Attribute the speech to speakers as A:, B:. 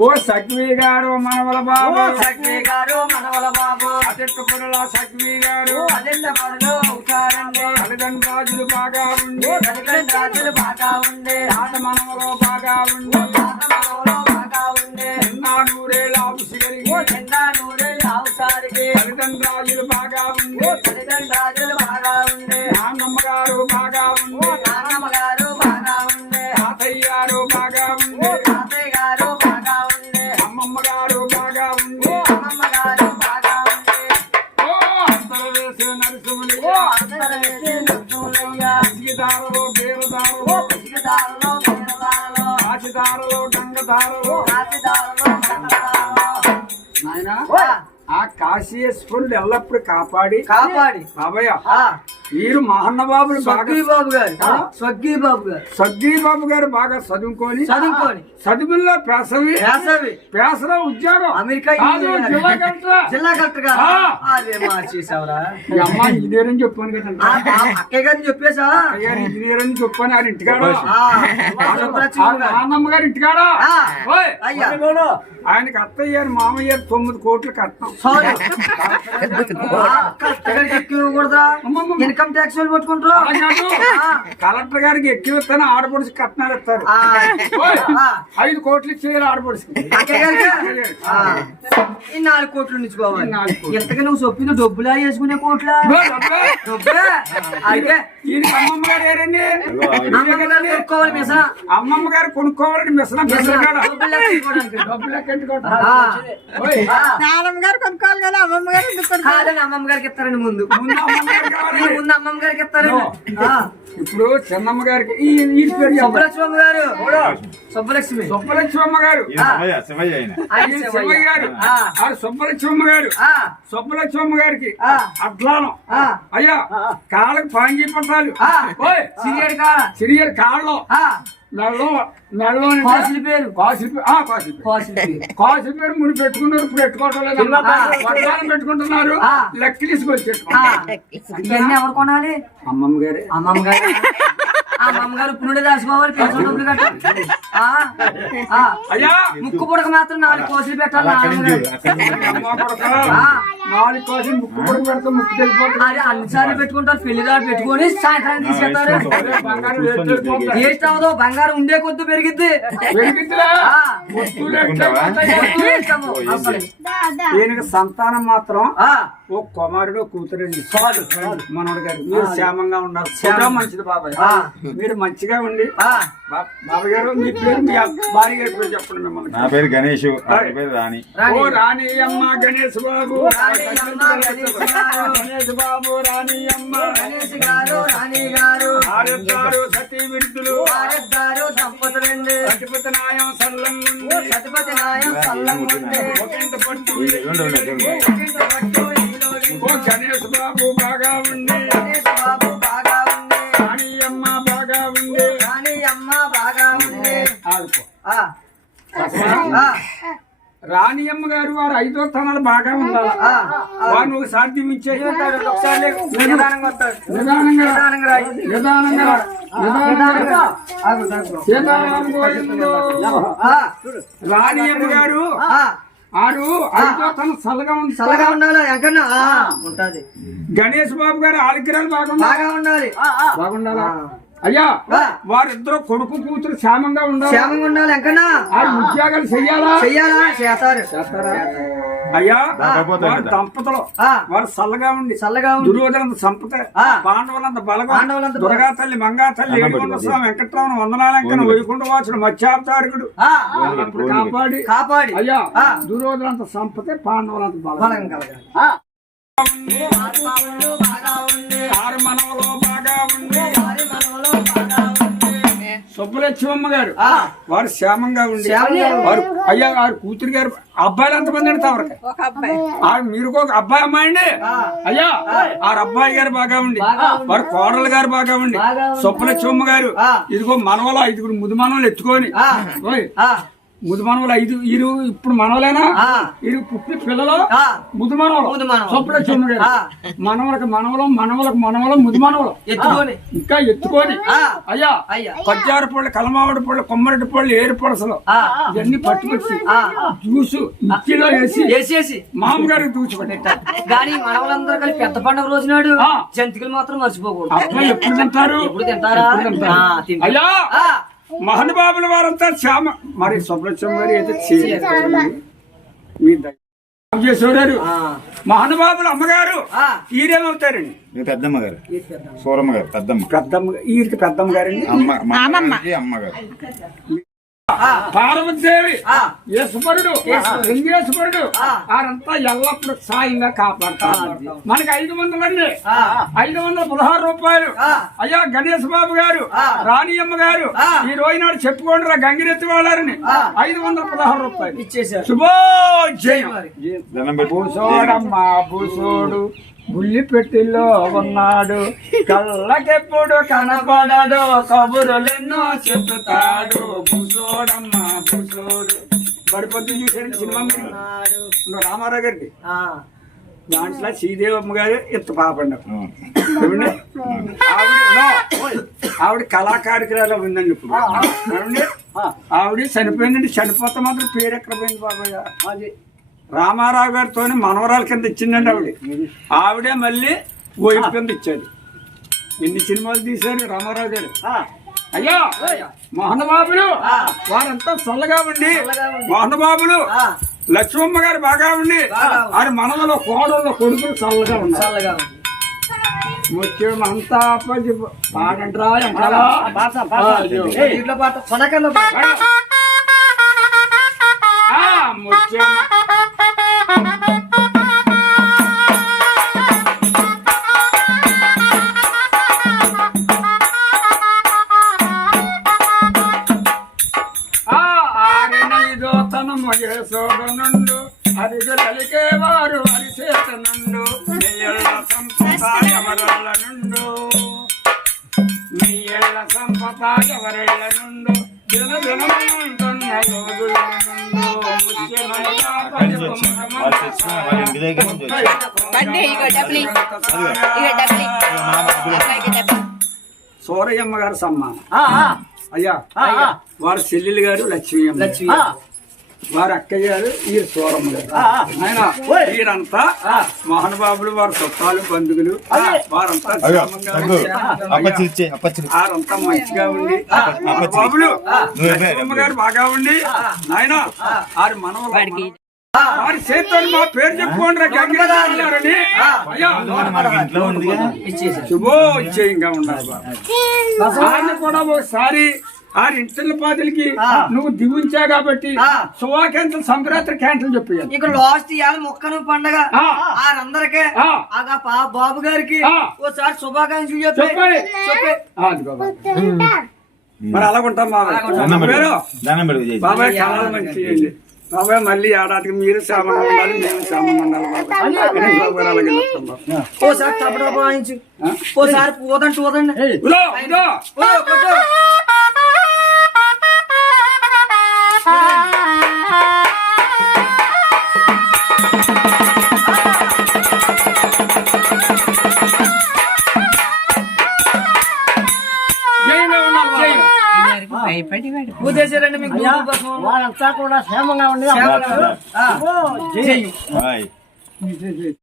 A: ఓ సఖ్వి గారు మనవల బాబు.
B: సఖి గారు మనవల బాబు.
A: అతిట్టుకుల సఖ్వి గారు.
B: అదింట పనులు అవుతారండి
A: తల్లిదండ్రులు బాగా ఉండి.
B: తల్లిదండ్రులు రాజులు బాగా ఉండే.
A: తాత మనవలో బాగా ఉండి.
B: తాత మనవలు బాగా ఉండే.
A: ఎన్నా నూరేళ్ళ ఆవుసిగలిగి
B: ఎండా నూరేళ్ళు అవసారికి
A: తల్లిదండ్రులు బాగా ఉండి.
B: తల్లిదండ్రులు రాజులు దారులు వేసి దారులు
A: ఇసుకదారులు బేరదారులు, కాచిదారులు గంగదారులు
B: రాతిదారులు,
A: నాయనా
B: ఓ,
A: ఆ కాశీశ్వరుడు ఎల్లప్పుడు కాపాడి.
B: కాపాడి.
A: బాబయ్య
B: ఆ,
A: మీరు మహాన్నబాబులు బాగా
B: స్వగ్గీ బాబు గారు. స్వగ్గీ బాబు గారు.
A: సగ్గి బాబు గారు బాగా చదువుకొని
B: చదువుకోని.
A: చదువుల్లో పేసవి
B: వేసవి
A: పేసలో ఉద్యోగం.
B: అమెరికా
A: కాదు,
B: ఇంజనీర్.
A: జిల్లా కలెక్టర్.
B: జిల్లా కలెక్టర్ గారు.
A: ఆ.
B: అదే మార్చేసావురా
A: ఈ అమ్మ ఇంజనీర్ అని చెప్పాను కదండి
B: ఆ, అక్కయ్య గారిని చెప్పేసా
A: అయ్యారు ఇంజనీర్ అని చెప్పాను ఆయన ఇంటికాడ. నాన్నమ్మ గారు ఇంటికాడ. ఆయనకి అత్తయ్యారు మామయ్య తొమ్మిది కోట్లు కట్నం.
B: ఇన్కమ్ ట్యాక్స్ వాళ్ళు పట్టుకుంటారు.
A: కలెక్టర్ గారికి ఎక్కువ ఇస్తాను ఆడపడిచి కట్నాలు ఇస్తారు. ఐదు కోట్లు ఇచ్చేయాలి ఆడపడిచి.
B: ఈ నాలుగు కోట్లు ఉంచుకోవాలి. ఎంతగా నువ్వు చొప్పింది డబ్బులా వేసుకునే కోట్లా? డబ్బే. అయితే
A: అమ్మమ్మ గారు ఏరండి?
B: అమ్మమ్మ గారు కొనుక్కోవాలి మిసా
A: అమ్మమ్మ గారు మిసన.
B: డబ్బులు
C: గారు కొనుక్కోవాలి కదా అమ్మమ్మ గారు?
B: కాదని అమ్మమ్మ గారికి ఇస్తారండి ముందు
A: ముందు అమ్మమ్మ గారికి కావాలి.
B: ముందు అమ్మమ్మ గారికి ఇస్తారండి
A: నో.
B: ఆ.
A: ఇప్పుడు చిన్నమ్మ గారికి ఈ ఈ పేరు చెప్పండి.
B: సుబ్బలక్ష్మి గారు సుబ్బలక్ష్మి
A: సుబ్బలక్ష్మమ్మ గారు
D: ఈయన శివయ్య శివయ్య ఆయన
B: ఆయన
A: ఈయన
B: శివయ్య.
A: శివయ్య గారు
B: ఆ.
A: ఆ సుబ్బలక్ష్మమ్మ గారు
B: ఆ.
A: సుబ్బలక్ష్మమ్మ గారికి
B: ఆ.
A: అట్లానం
B: ఆ.
A: అయ్యా కాళ్ళకి పాంగి పట్టాలు
B: ఆ.
A: ఓయ్
B: సిరియడ్ కాడ
A: సిరియర్ కాళ్ళలో
B: ఆ.
A: నెలలో నెలలో
B: కాసుల పేరు
A: కాసులు పేరు.
B: కాసుల పేరు
A: ముని పెట్టుకున్నారు ఇప్పుడు పెట్టుకోవటం లేదు. వడ్డానం పెట్టుకుంటున్నారు. లెక్క తీసుకొచ్చి.
B: ఇవన్నీ ఎవరు కొనాలి
A: అమ్మమ్మ గారే
B: అమ్మమ్మ గారు అమ్మమ్మ గారు పునుడి దాచుకోవాలి పెన్షన్ డబ్బులు కట్టాలి ఆ. ఆ.
A: అయ్యా!
B: ముక్కు పుడక మాత్రం నాలుగు కోసులు పెట్టాలి ఆ.
A: నాలుగు కాసులు ముక్కు కొడుకు పెడితే ముక్కు తెలిపోతుంది
B: అది అన్నిసార్లు పెట్టుకుంటారు పెళ్ళి దాడు పెట్టుకొని సాయంత్రానికి తీసుకెళ్తారు
A: బంగారం వేస్ట్
B: అవ్వదు బంగారం ఉండే కొద్ది పెరిగిద్ది? ఆ.
A: సంతానం మాత్రం
B: ఆ.
A: ఓ కుమారుడు కూతురండి. మనోడు గారు. మీరు క్షేమంగా ఉండాలి. మంచిది బాబాయ్.
B: ఆ.
A: మీరు మంచిగా ఉండి
B: ఆ.
A: బా- బాబాయ్ గారు మీ పేరు మీ భార్య గారి పేరు చెప్పండి మిమ్మల్ని.
D: నా పేరు గణేష్ పేరు రాణి.
B: రాణి.
A: ఓ రాణి అమ్మ గణేష్ బాబు.
B: రాణి అమ్మ గణేష్
A: బాబు. రాణి అమ్మ.
B: గణేష్ గారు రాణి గారు.
A: ఆడతారు సతీ విడుదలు
B: భారత్ గారు దంపతులండి
A: సతిపతి నాయం సల్లంగుండి
B: సతిపతి నాయం సల్లంగుండే
A: ఒకంత పట్టు.
B: ఒకింత పట్టు
A: గణేష్ బాబు బాగా ఉండి.
B: ఆ.
A: రాణి అమ్మ గారు వారు ఐదో స్థానాలు బాగా ఉండాలి
B: ఆ.
A: వారు నువ్వు సాధ్యమించే
B: ఉంటాడు, ఒకసారి నిదానంగా వస్తాడు.
A: నిదానంగా.
B: నిదానంగా రా.
A: నిదానంగా. నిదానంగా.
B: ఆగు, ఆగు.
A: సీతారాం గోవిందో.
B: ఆ.
A: రాణి అమ్మ గారు ఐదో స్థానం చల్లగా ఉంది
B: చల్లగా ఉండాలి? ఎక్కడన్నా? ఉంటది.
A: గణేష్ బాబు గారు ఆరోగ్యాలు బాగుండాలి
B: బాగా ఉండాలి.
A: బాగుండాలా? అయ్యా
B: ఆ.
A: వారిద్దరు కొడుకు కూతురు క్షేమంగా ఉండాలి?
B: క్షేమంగా ఉండాలి ఎక్కడన్నా
A: ఆ ఉద్యోగాలు చెయ్యాలా?
B: చెయ్యాలా చేస్తారు?
A: చేస్తారా? అయ్యా వారి. దంపతులు.
B: ఆ.
A: వారు చల్లగా ఉండి
B: చల్లగా ఉండి.
A: దుర్యోధనంత సంపద
B: ఆ.
A: పాండవులంత బలగం
B: పాండవులంత.
A: దుర్గా తల్లి మంగా తల్లి. స్వామి వెంకట్రామన్ వందనాలంకన వైకుంఠ వాసుడు మత్స్యావతారకుడు. కాపాడి.
B: కాపాడి.
A: అయ్యా
B: ఆ.
A: దుర్యోధనంత సంపద పాండవులంత బలగం
B: బలంగా కలగాలి.
A: ఆరు మనవలో బాగా ఉంది సుబ్బలక్ష్మమ్మ గారు. వారు క్షేమంగా ఉండి. వారు అయ్యా వారి కూతురు గారు అబ్బాయిలు ఎంతమంది అండి తవరక మీరు ఒక అబ్బాయి అమ్మాయి అండి అయ్యా ఆ అబ్బాయి గారు బాగా ఉండి. వారి కోడలు గారు బాగా ఉండి. సుబ్బలక్ష్మమ్మ గారు. ఇదిగో మనవలో ఐదుగురు ముదు మనవలు ఎత్తుకొని ముదు మనవలు ఐదు ఇరు ఇప్పుడు మనవలేనా. ఇరు పుట్టి పిల్లలు. ముదు మనవలు. గారు
B: ఆ.
A: మనవలకు మనవలు మనవలకు మనవలు ముదు మనవలు.
B: ఎత్తుకొని.
A: ఇంకా ఎత్తుకొని. అయ్యా పచ్చారు పళ్ళు కలమావిడి పళ్ళు కొమ్మరెడ్డి పళ్ళు ఏరు పొడసలు. ఇవన్నీ పట్టుకొచ్చి. జ్యూసు మిక్సీలో వేసి
B: వేసేసి
A: మామగారికి దూచిపెట్టారు
B: కానీ మనవలందరూ కలిసి పెద్ద పండుగ రోజు నాడు. జంతికలు మాత్రం మర్చిపోకూడదు.
A: ఎప్పుడు తింటారు?
B: ఎప్పుడు తింటారా.
A: అయ్యా! మహానుభావుల వారంతా శ్యామ. మరి సుబ్రహ్మణ్యం గారు ఏదో చేయాలి మీ దయ చేసేవారు
B: ఆ,
A: మహానుభావుల అమ్మగారు
B: ఆ.
A: ఈరేమవుతారండి?
D: ఇది పెద్దమ్మ గారు. సూరమ్మ గారు పెద్దమ్మ.
A: పెద్దమ్మ ఈరికి పెద్దమ్మ గారండి.
D: అమ్మ మా
A: పార్వతీదేవి.
B: ఆ.
A: యేసుపరుడు లింగేశ్వరుడు.
B: ఆ.
A: వారంతా ఎల్లప్పుడూ సాయంగా కాపాడతారు. మనకి ఐదు వందలండి.
B: ఆ.
A: ఐదు వందల పదహారు రూపాయలు.
B: ఆ.
A: అయ్యా గణేష్ బాబు గారు
B: ఆ.
A: రాణియమ్మ గారు. ఈ రోజు నాడు చెప్పుకోండి రా గంగిరెత్తి వాళ్ళని
B: ఆ.
A: ఐదు వందల పదహారు రూపాయలు.
B: ఇచ్చేసారు
A: శుభోజయం భూసోడమ్మా భూసోడు బుల్లి పెట్టిలో ఉన్నాడు. కళ్ళకెప్పుడు కనపడడు కబురులెన్నో చెప్తాడు. భూసోడమ్మా భూసోడు బడిపొద్దు చూసాడు సినిమా మీరు? రామారావు గారికి
B: ఆ,
A: దాంట్లో శ్రీదేవమ్మ గారు ఇంత పాపండి? ఆవిడ ఆవిడ కళాకారికరాలు ఉందండి ఇప్పుడు? ఆవిడ చనిపోయిందండి. చనిపోతే మాత్రం పేరు ఎక్కడ పోయింది బాబాయ్? అది రామారావు గారితో మనవరాల కింద ఇచ్చిందండి ఆవిడ. ఆవిడే మళ్ళీ ఓయిపు కింద ఇచ్చారు ఎన్ని సినిమాలు తీశారు రామారావు గారు? అయ్యా! మోహనబాబులు వారంతా చల్లగా ఉండి. మోహనబాబులు
B: ఆ,
A: లక్ష్మమ్మ గారు బాగా ఉండి. ఆయన మనవలో కోడల్లో కొడుకులు చల్లగా ఉన్నారు. ముఖ్యం అంతా పాడంట్రా ముఖ్యం
D: వచ్చారు.
E: బండి ఇగో డబ్బులు ఇగో డబ్బులు అబ్బాయికి డబ్బులు
A: సూరయ్యమ్మ గారు
B: ఆ,
A: అయ్యా. వారి చెల్లెలు గారు లక్ష్మీ
B: లక్ష్మి
A: వారి అక్కయ్య గారు ఈ సూరమ్మ గారు ఆయన వీరంతా మహానుభావులు వారి చుట్టాలు బంధువులు. వారంతా
D: ఇచ్చే
A: వారంతా మంచిగా ఉండి లక్ష్మమ్మ గారు బాగా ఉండి నాయన వారి మనవలు వారి చేతితో మా పేరు చెప్పుకోండి
D: ఉందిగా.
B: ఇచ్చేసారు
A: శుభోచ్చయంగా ఉండాలి. ఆయన కూడా ఒకసారి ఆ ఇంటిల పాదులకి నువ్వు దిగుంచా కాబట్టి
B: ఆ.
A: శుభాకాంక్షలు సంక్రాంతి క్యాంటీన్ చెప్పాను
B: ఇక్కడ లాస్ట్ ఇవాళ మొక్కను పండగ.
A: ఆ.
B: వారందరికీ
A: ఆ.
B: ఆగా పా- బాబు గారికి. ఓసారి శుభాకాంక్షలు చెప్పి. చెప్పి.
A: మరి అలాగుంటాం బాబాయ్. బాబాయ్ మళ్ళీ ఏడాదికి మీరు ఉండాలి మేము ఉండాలి బాబాయ్.
B: ఓసారి తప్పడం వాయించు ఓసారి పోదండి చూదండి
C: వాళ్ళంతా కూడా క్షేమంగా ఉండి
B: సేవలు. ఆ.
D: బాయ్